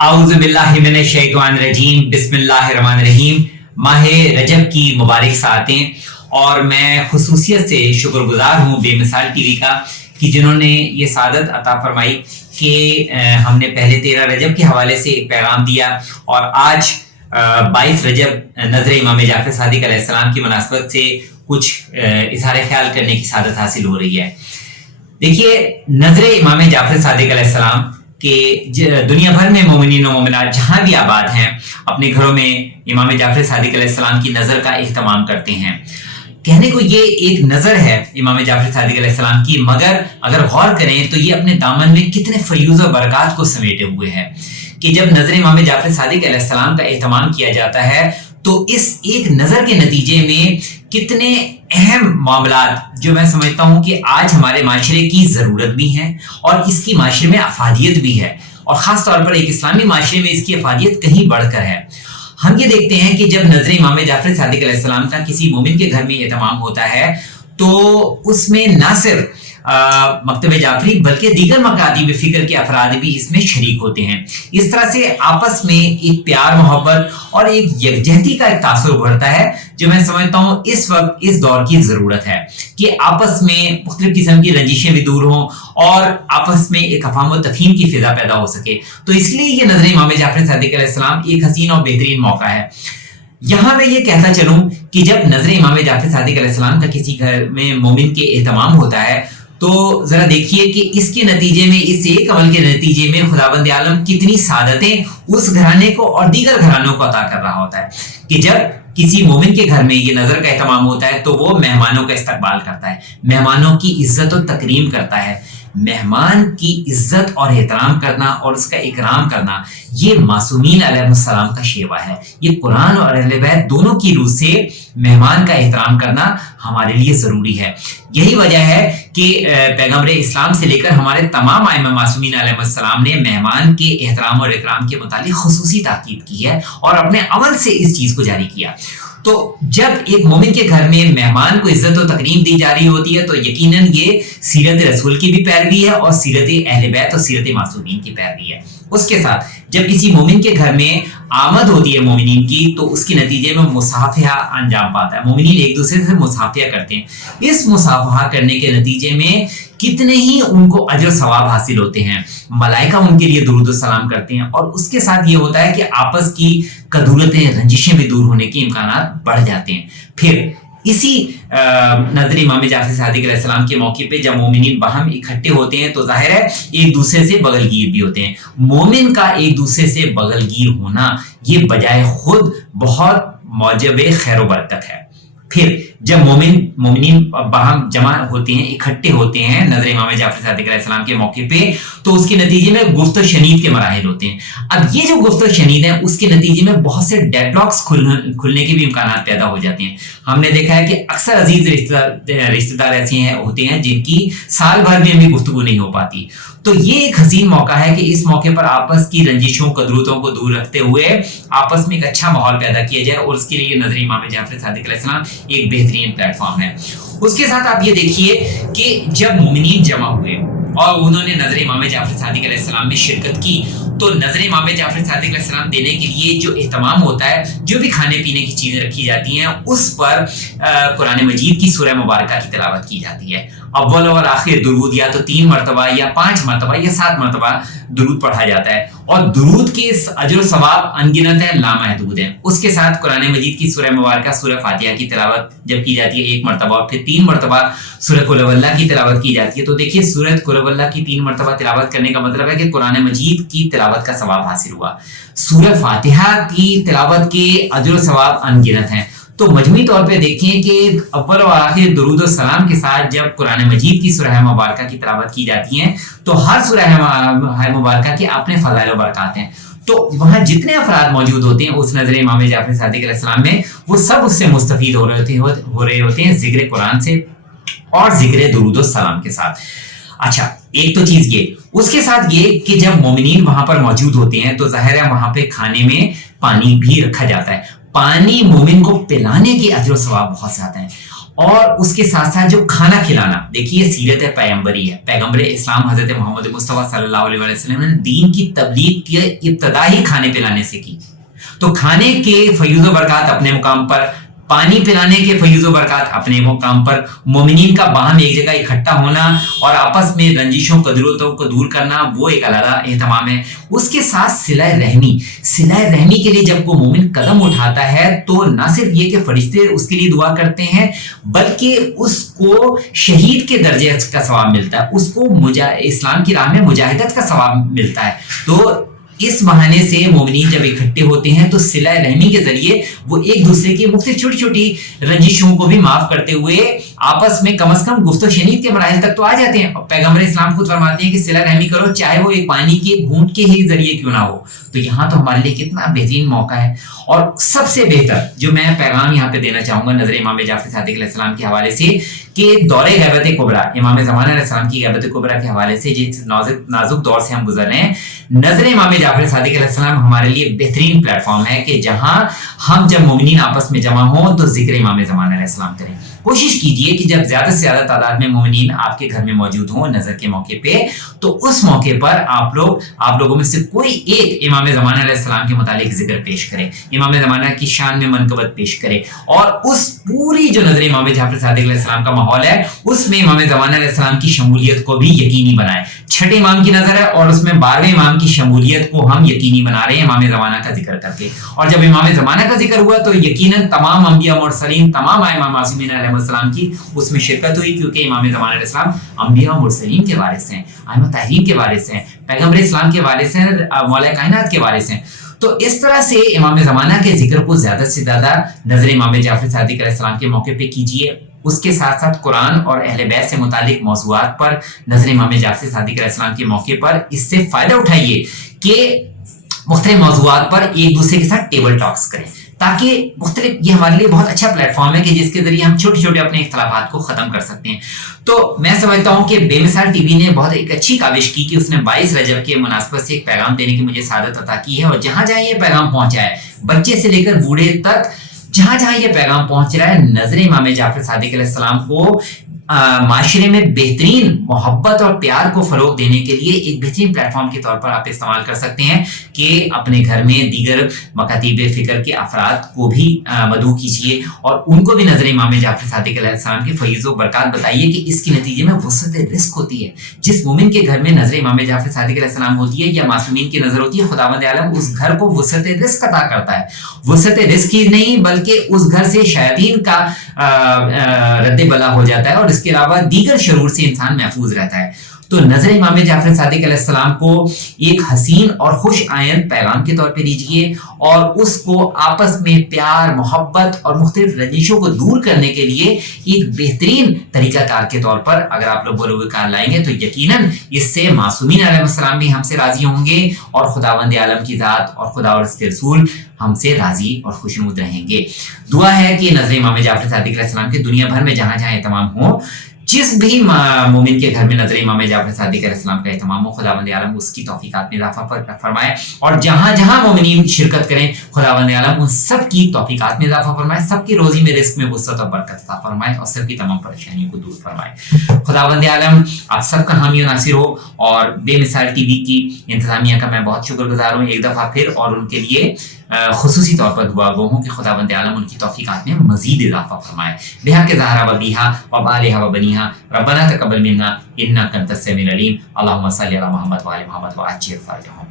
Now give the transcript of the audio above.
आऊज़ुबिल्लाहिमिनश्शैतानिर्रजीम बिस्मिल्लाहिर्रहमानिर्रहीम। माह रजब की मुबारक सातें और मैं खुसूसियत से शुक्रगुजार हूँ बेमिसाल टीवी का कि जिन्होंने ये सादत अता फरमाई कि हमने पहले 13 रजब के हवाले से एक पैगाम दिया और आज 22 रजब नज़र इमाम जाफर सादिक अलैहिस्सलाम की मुनासबत से कुछ इज़हार ख्याल करने की सादत हासिल हो रही है। देखिए, नज़र इमाम जाफर सादिक अलैहिस्सलाम कि दुनिया भर में मोमिनीन और मोमिनात जहाँ भी आबाद हैं अपने घरों में इमाम जाफर सादिक अलैहिस्सलाम की नज़र का इहतमाम करते हैं। कहने को ये एक नज़र है इमाम जाफर सादिक अलैहिस्सलाम की, मगर अगर गौर करें तो ये अपने दामन में कितने फयूज़ और बरक़ात को समेटे हुए है कि जब नज़र इमाम जाफर सादिक अलैहिस्सलाम का इहतमाम किया जाता है तो इस एक नज़र के नतीजे में कितने अहम मामलात जो मैं समझता हूँ कि आज हमारे माशरे की ज़रूरत भी है और इसकी माशरे में अफादियत भी है, और ख़ास तौर पर एक इस्लामी माशरे में इसकी अफादियत कहीं बढ़कर है। हम ये देखते हैं कि जब नज़र इमाम जाफर सादिक अलैहिस्सलाम का किसी मोमिन के घर में एहतमाम होता है तो उसमें ना सिर्फ मकतब जाफरी बल्कि दीगर मकातीब फ़िक्र के अफराद भी इसमें शरीक होते हैं। इस तरह से आपस में एक प्यार मोहब्बत और एक यकजहती का एक तासुर उभरता है जो मैं समझता हूँ इस वक्त इस दौर की ज़रूरत है कि आपस में मुख्तलिफ किस्म की रंजिशें भी दूर हों और आपस में एक अफ़ाम व तफ़हीम की फ़िज़ा पैदा हो सके। तो इसलिए ये नज़र इमाम जाफर सादिक अलैहिस्सलाम एक हसीन और बेहतरीन मौका है। यहाँ मैं ये कहता चलूँ कि जब नज़र इमाम जाफर सादिक अलैहिस्सलाम का किसी घर में मोमिन के एहतमाम होता है तो जरा देखिए कि इसके नतीजे में, इस एक अमल के नतीजे में खुदाबंद आलम कितनी सादतें उस घराने को और दीगर घरानों को अता कर रहा होता है कि जब किसी मोमिन के घर में ये नजर का एहतमाम होता है तो वो मेहमानों का इस्तकबाल करता है, मेहमानों की इज्जत और तकरीम करता है। मेहमान की इज्जत और एहतराम करना और उसका इकराम करना ये मासूमीन अलैहिस्सलाम का शेवा है। ये कुरान और अहले बैत दोनों की रूह से मेहमान का एहतराम करना हमारे लिए ज़रूरी है। यही वजह है कि पैगम्बर इस्लाम से लेकर हमारे तमाम आइम्मा मासूमीन अलैहिस्सलाम ने मेहमान के एहतराम और इकराम के मुतालिक खुसूसी ताकीद की है और अपने अमल से इस चीज़ को जारी किया। तो जब एक मोमिन के घर में मेहमान को इज्जत और तकरीम दी जा रही होती है तो यकीनन ये सीरत रसूल की भी पैरवी है और सीरत अहले बैत और सीरत मासूमीन की पैरवी है। उसके साथ जब किसी मोमिन के घर में आमद होती है मोमिनीन की तो उसके नतीजे में मुसाफिहा अंजाम पाता है। मोमिनीन एक दूसरे से मुसाफिया करते हैं। इस मुसाफहा करने के नतीजे में कितने ही उनको अजर सवाब हासिल होते हैं। मलाइका उनके लिए दुरूद सलाम करते हैं और उसके साथ ये होता है कि आपस की कदूरतें रंजिशें भी दूर होने के इम्कानात बढ़ जाते हैं। फिर इसी नज़र इमाम जाफर सादिक अलैहिस्सलाम के मौके पे जब मोमिनीन बाहम इकट्ठे होते हैं तो जाहिर है एक दूसरे से बगलगीर भी होते हैं। मोमिन का एक दूसरे से बगलगीर होना ये बजाय खुद बहुत मौजब खैर बरकत है। फिर जब मोमिनीन बाहम जमा होते हैं, इकट्ठे होते हैं नज़र इमाम जाफर सादिक अलैहिस्सलाम के मौके पे तो उसके नतीजे में गुफ्त व शनीद के मराहिल होते हैं। अब ये जो गुफ्त व शनीद है उसके नतीजे में बहुत से डेडलॉक्स खुलने के भी इम्कानात पैदा हो जाते हैं। हमने देखा है कि अक्सर अजीज रिश्तेदार ऐसे होते हैं जिनकी साल भर में भी गुफ्तगू नहीं हो पाती। तो ये एक हसीन मौका है कि इस मौके पर आपस की रंजिशों कदरूतों को दूर रखते हुए आपस में एक अच्छा माहौल पैदा किया जाए और उसके लिए नज़र इमाम जाफर सादिक अलैहिस्सलाम एक बेहतरीन प्लेटफॉर्म है। उसके साथ आप ये देखिए कि जब मोमिनीन जमा हुए और उन्होंने नज़र इमाम जाफर सादिक अलैहिस्सलाम में शिरकत की तो नज़र इमाम जाफर सादिक अलैहिस्सलाम देने के लिए जो एहतमाम होता है, जो भी खाने पीने की चीज़ें रखी जाती हैं उस पर कुरान मजीद की सूरह मुबारका की तिलावत की जाती है। अव्वल और आखिर दुरूद या तो 3 मरतबा या 5 मरतबा या 7 मरतबा दुरूद पढ़ा जाता है और दुरूद के अजर सवाब अनगिनत है, लामहदूद है। उसके साथ कुरान मजीद की सूरह मुबारका सूरह फातिहा की तिलावत जब की जाती है 1 मरतबा और फिर 3 मरतबा सूरह कुल हुवल्लाह की तिलावत की जाती है। तो देखिए सूरह कुल हुवल्लाह की 3 मरतबा तिलावत करने का मतलब है कि कुरान मजीद की तिलावत का सवाब हासिल हुआ। सूरह फातिहा की तिलावत के अजर सवाब अनगिनत हैं। तो मजमूई तौर पे देखें कि अव्वल और आखिर दुरूद और सलाम के साथ जब कुरान मजीद की सूरह मुबारका की तिलावत की जाती है तो हर सूरह मुबारका के अपने फज़ाइल और बरक़ात हैं। तो वहाँ जितने अफराद मौजूद होते हैं उस नज़र इमाम जाफर सादिक अलैहिस्सलाम में वो सब उससे मुस्तफ़ीद हो रहे होते हैं ज़िक्र कुरान से और ज़िक्र दुरूद और सलाम के साथ। अच्छा, एक तो चीज़ ये, उसके साथ ये कि जब मोमिनीन वहाँ पर मौजूद होते हैं तो जाहिर है वहाँ पे खाने में पानी भी रखा जाता है। पानी मोमिन को पिलाने के अजर सवाब बहुत ज्यादा है اور اس کے ساتھ ساتھ جو کھانا کھلانا، دیکھیے سیرت پیغمبری ہے، پیغمبر اسلام حضرت محمد مصطفیٰ صلی اللہ علیہ وسلم نے دین کی تبلیغ کی ابتدا ہی کھانے پلانے سے کی. تو کھانے کے فیوز و برکات اپنے مقام پر، پانی پلانے کے فیوز و برکات اپنے مقام پر، مومنین کا باہم ایک جگہ اکٹھا ہونا اور آپس میں رنجشوں قدرتوں کو دور کرنا وہ ایک علیحدہ اہتمام ہے. اس کے ساتھ صلہ رحمی کے لیے جب کوئی مومن قدم اٹھاتا ہے تو نہ صرف یہ کہ فرشتے اس کے لیے دعا کرتے ہیں بلکہ اس کو شہید کے درجے کا ثواب ملتا ہے، اس کو اسلام کی راہ میں مجاہدت کا ثواب ملتا ہے. تو اس بہانے سے مومنین جب اکٹھے ہوتے ہیں تو صلہ رحمی کے ذریعے وہ ایک دوسرے کی مختلف چھوٹی چھوٹی رنجشوں کو بھی معاف کرتے ہوئے آپس میں کم از کم گفت و شنید کے مراحل تک تو آ جاتے ہیں. اور پیغمبر اسلام خود فرماتے ہیں کہ صلہ رحمی کرو چاہے وہ ایک پانی کے گھونٹ کے ہی ذریعے کیوں نہ ہو. تو یہاں تو ہمارے لیے کتنا بہترین موقع ہے. اور سب سے بہتر جو میں پیغام یہاں پہ دینا چاہوں گا نظر امام جعفر صادق علیہ السلام کے حوالے سے کہ دور غیبت کبریٰ، امام زمانہ علیہ السلام کی غیبت کبریٰ کے حوالے سے جس نازک دور سے ہم گزر رہے ہیں، نظر امام جعفر صادق علیہ السلام ہمارے لیے بہترین پلیٹ فارم ہے کہ جہاں ہم جب مومنین آپس میں جمع ہوں تو ذکر امام زمانہ علیہ السلام کریں. کوشش کیجئے کہ جب زیادہ سے زیادہ تعداد میں مومنین آپ کے گھر میں موجود ہوں نظر کے موقع پہ، تو اس موقع پر آپ لوگوں میں سے کوئی ایک امام زمانہ علیہ السلام کے متعلق ذکر پیش کرے، امام زمانہ کی شان میں منقبت پیش کرے، اور اس پوری جو نظر امام جعفر صادق علیہ السلام کا ماحول ہے اس میں امام زمانہ علیہ السلام کی شمولیت کو بھی یقینی بنائے. چھٹے امام کی نظر ہے اور اس میں 12ویں امام کی شمولیت کو ہم یقینی بنا رہے ہیں امام زمانہ کا ذکر کر کے. اور جب امام زمانہ کا ذکر ہوا تو یقیناً تمام انبیاء مرسلین، تمام ائمہ معصومین علیہ السلام کی اس میں شرکت ہوئی، کیونکہ امام زمانہ علیہ السلام انبیاء مرسلین کے وارث ہیں، ائمہ تحریر کے وارث ہیں، پیغمبر اسلام کے وارث ہیں، مولا کائنات کے وارث ہیں. تو اس طرح سے امام زمانہ کے ذکر کو زیادہ سے زیادہ نظر امام جعفر صادق علیہ السلام کے موقع پہ کیجیے. اس کے ساتھ ساتھ قرآن اور اہل بیت سے متعلق موضوعات پر نظر امام جعفر صادق علیہ السلام کے موقع پر اس سے فائدہ اٹھائیے کہ مختلف موضوعات پر ایک دوسرے کے ساتھ ٹیبل ٹاکس کریں، تاکہ مختلف یہ ہمارے لیے بہت اچھا پلیٹ فارم ہے کہ جس کے ذریعے ہم چھوٹے چھوٹے اپنے اختلافات کو ختم کر سکتے ہیں. تو میں سمجھتا ہوں کہ بے مثال ٹی وی نے بہت ایک اچھی کاوش کی کہ اس نے 22 رجب کے مناسبت سے ایک پیغام دینے کی مجھے سعادت عطا کی ہے، اور جہاں جہاں یہ پیغام پہنچا ہے بچے سے لے کر بوڑھے تک، جہاں جہاں یہ پیغام پہنچ رہا ہے نظر امام جعفر صادق علیہ السلام کو معاشرے میں بہترین محبت اور پیار کو فروغ دینے کے لیے ایک بہترین پلیٹ فارم کے طور پر آپ استعمال کر سکتے ہیں کہ اپنے گھر میں دیگر مکاتیب فکر کے افراد کو بھی مدعو کیجیے اور ان کو بھی نظر امام جعفر صادق علیہ السلام کی فیض و برکات بتائیے کہ اس کے نتیجے میں وسعت رزق ہوتی ہے. جس مومن کے گھر میں نظر امام جعفر صادق علیہ السلام ہوتی ہے یا معصومین کی نظر ہوتی ہے، خداوند عالم اس گھر کو وسعت رزق عطا کرتا ہے. وسعت رزق ہی نہیں بلکہ اس گھر سے شیاطین کا رد بلا ہو جاتا ہے اور اس کے علاوہ دیگر شرور سے انسان محفوظ رہتا ہے. تو نظر امام جعفر صادق علیہ السلام کو ایک حسین اور خوش آئند پیغام کے طور پہ لیجئے اور اس کو آپس میں پیار، محبت اور مختلف رنجشوں کو دور کرنے کے لیے ایک بہترین طریقہ کار کے طور پر اگر آپ لوگ وہ کار لائیں گے تو یقیناً اس سے معصومین علیہ السلام بھی ہم سے راضی ہوں گے اور خداوند عالم کی ذات اور خدا اور اس کے رسول ہم سے راضی اور خوشنود رہیں گے. دعا ہے کہ نظر امام جعفر صادق علیہ السلام کے دنیا بھر میں جہاں جہاں اہتمام ہو، جس بھی مومن کے گھر میں نظر امام جعفر صادق علیہ السلام کا اہتمام ہو، خداوند عالم اس کی توفیقات میں اضافہ فرمائے، اور جہاں جہاں مومنین شرکت کریں خداوند عالم ان سب کی توفیقات میں اضافہ فرمائے، سب کی روزی میں رزق میں وسعت اور برکت عطا فرمائے اور سب کی تمام پریشانیوں کو دور فرمائے. خداوند عالم آپ سب کا حامی و ناصر ہو. اور بے مثال ٹی وی کی انتظامیہ کا میں بہت شکر گزار ہوں ایک دفعہ پھر، اور ان کے لیے خصوصی طور پر دعا گو ہوں کہ خداوند عالم ان کی توفیقات میں مزید اضافہ فرمائے. بحق زہرا و بیہا و بالہا و بنیہا ربنا تقبل منا انک انت السمیع العلیم. اللہم صلی علی محمد و آل محمد و عجل فرجہم.